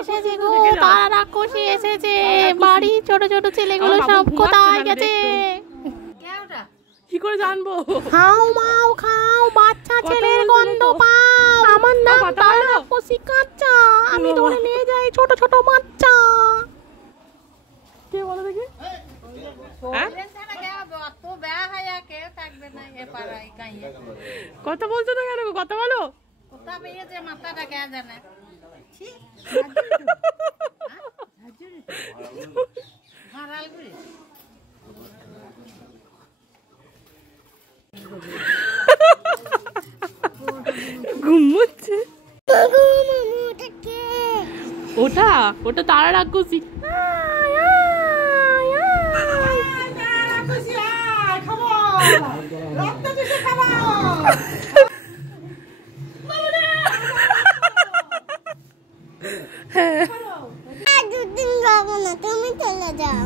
এসেছে গো, তারা রাক্ষসী এসেছে। বাড়ি ছোট ছোট ছেলেগুলো সব কোথায় গেছে? কি করে জানবো? খাও মাও খাও, বাচ্চা ছেলের গন্ধ পাও। আমার নাম তারা রাক্ষসী কাচ্চা, আমি ধরে নিয়ে যাই ছোট ছোট বাচ্চা। কে বলো দেখি? কথা বলছো না কেন? কথা বলো। ঘুমোচ্ছে। ওটা ওটা তারা রাক্ষসী। দুদিন যাবো না, তুমি চলে যাও।